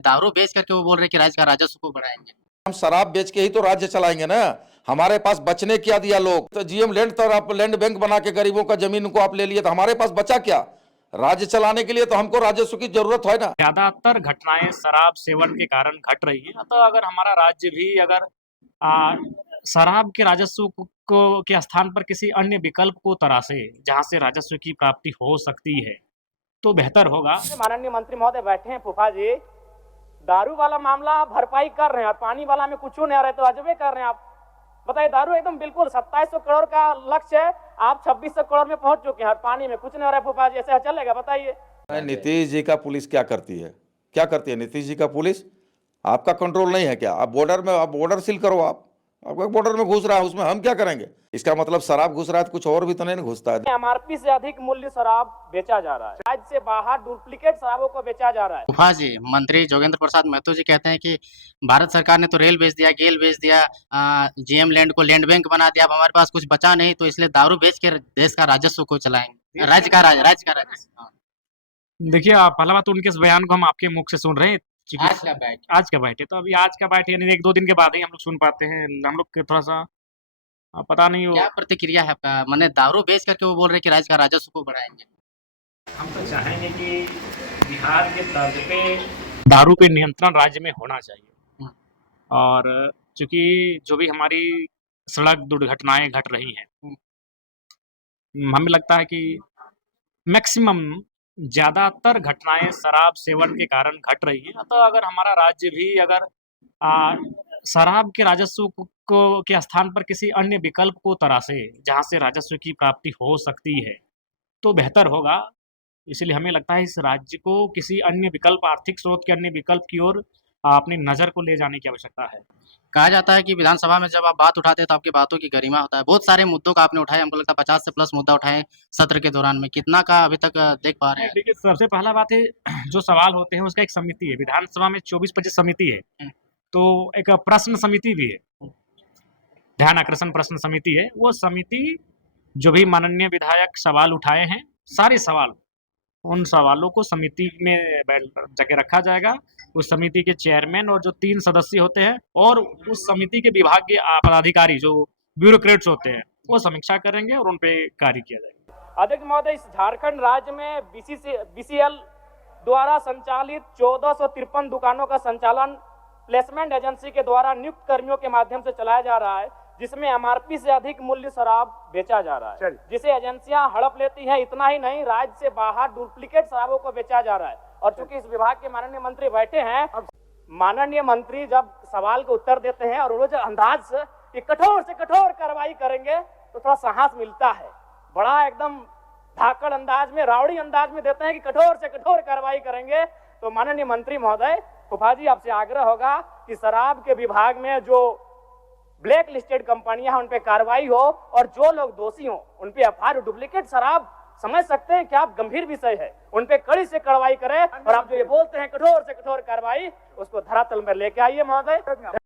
दारू बेच करके वो बोल रहे कि राज्य का राजस्व को बढ़ाएंगे। हम शराब बेच के ही तो राज्य चलाएंगे ना। हमारे पास बचने क्या दिया लोग तो जीएम लैंड तो आप लैंड बैंक बना के गरीबों का जमीन को आप ले लिए तो हमारे पास बचा क्या। राज्य चलाने के लिए तो हमको राजस्व की जरूरत है ना। ज्यादातर घटनाएं शराब सेवन के कारण घट रही है, तो अगर हमारा राज्य भी अगर शराब के राजस्व को के स्थान पर किसी अन्य विकल्प को तराशे जहां से राजस्व की प्राप्ति हो सकती है तो बेहतर होगा। माननीय मंत्री महोदय बैठे हैं फूफा जी, दारू वाला मामला भरपाई कर रहे हैं और पानी वाला में कुछ नहीं आ रहे तो अजबे कर रहे हैं आप। बताइए, दारू एकदम बिल्कुल 2700 करोड़ का लक्ष्य है, आप 2600 करोड़ में पहुंच चुके हैं और पानी में कुछ नहीं आ रहा है फूफा जी, ऐसे चलेगा बताइए। नीतीश जी का पुलिस क्या करती है, क्या करती है नीतीश जी का पुलिस? आपका कंट्रोल नहीं है क्या? आप बॉर्डर में, आप बॉर्डर सील करो। आपका बॉर्डर में घुस रहा है, उसमें हम क्या करेंगे? इसका मतलब शराब घुस रहा है तो कुछ और भी तो नहीं घुसता है। एमआरपी से अधिक मूल्य शराब बेचा जा रहा है, राज्य से बाहर डुप्लीकेट शराबों को बेचा जा रहा है। फूफा जी, मंत्री जोगेंद्र प्रसाद महतो जी कहते हैं कि भारत सरकार ने तो रेल बेच दिया, गेल बेच दिया, जीएम लैंड को लैंड बैंक बना दिया, अब हमारे पास कुछ बचा नहीं तो इसलिए दारू बेच के देश का राजस्व को चलाएंगे, राज्य का राजस्व। देखिए, पहला बात तो उनके इस बयान को हम आपके मुख से सुन रहे हैं। आज का बैठे तो अभी आज का बैठे यानी 1-2 दिन के बाद ही हम लोग सुन पाते हैं। हम लोग के थोड़ा सा पता नहीं क्या प्रतिक्रिया है आपका? मैंने दारू बेच करके वो बोल रहे कि राज्य का राजस्व को बढ़ाएंगे। हम तो चाहेंगे कि बिहार के तर्ज पे दारू पे नियंत्रण राज्य में होना चाहिए। और चूंकि जो भी हमारी सड़क दुर्घटनाएं घट रही हैं, हमें लगता है कि मैक्सिमम ज्यादातर घटनाएं शराब सेवन के कारण घट रही है, तो अगर हमारा राज्य भी अगर शराब के राजस्व को के स्थान पर किसी अन्य विकल्प को तराशे जहां से राजस्व की प्राप्ति हो सकती है तो बेहतर होगा। इसलिए हमें लगता है इस राज्य को किसी अन्य विकल्प, आर्थिक स्रोत के अन्य विकल्प की ओर अपनी नजर को ले जाने की आवश्यकता है। कहा जाता है कि विधानसभा में जब आप बात उठाते हैं तो आपकी बातों की गरिमा होता है। बहुत सारे मुद्दों का आपने उठाए, हमको लगता है 50 से प्लस मुद्दा उठाए सत्र के दौरान में। कितना का अभी तक देख पा रहे हैं? देखिए, सबसे पहला बात है, जो सवाल होते हैं उसका एक समिति है। विधानसभा में 24-25 समिति है, तो एक प्रश्न समिति भी है, ध्यान आकर्षण प्रश्न समिति है। वो समिति जो भी माननीय विधायक सवाल उठाए हैं, सारे सवाल, उन सवालों को समिति में जाके रखा जाएगा। उस समिति के चेयरमैन और जो 3 सदस्य होते हैं और उस समिति के विभागीय पदाधिकारी जो ब्यूरोक्रेट्स होते हैं वो समीक्षा करेंगे और उन पे कार्य किया जाएगा। अध्यक्ष महोदय, इस झारखंड राज्य में बीसीएल द्वारा संचालित 1453 दुकानों का संचालन प्लेसमेंट एजेंसी के द्वारा नियुक्त कर्मियों के माध्यम से चलाया जा रहा है, जिसमें एमआरपी से अधिक मूल्य शराब बेचा जा रहा है, जिसे एजेंसियां हड़प लेती हैं। इतना ही नहीं, राज्य से बाहर डुप्लीकेट शराबों को बेचा जा रहा है। और चूंकि इस विभाग के माननीय मंत्री बैठे हैं, माननीय मंत्री जब सवाल को उत्तर देते हैं और वो जो अंदाज से कठोर कार्रवाई करेंगे तो थोड़ा साहस मिलता है। बड़ा एकदम धाकड़ अंदाज में, रावड़ी अंदाज में देते हैं कि कठोर से कठोर कार्रवाई करेंगे। तो माननीय मंत्री महोदय, फूफा जी, आपसे आग्रह होगा कि शराब के विभाग में जो ब्लैक लिस्टेड कंपनियां हैं उन पे कार्रवाई हो और जो लोग दोषी हो उन पे एफआईआर। डुप्लीकेट शराब समझ सकते हैं कि आप गंभीर विषय है, उन पे कड़ी से कार्रवाई करें और आप जो ये बोलते हैं कठोर से कठोर कार्रवाई, उसको धरातल में लेके आइए महोदय।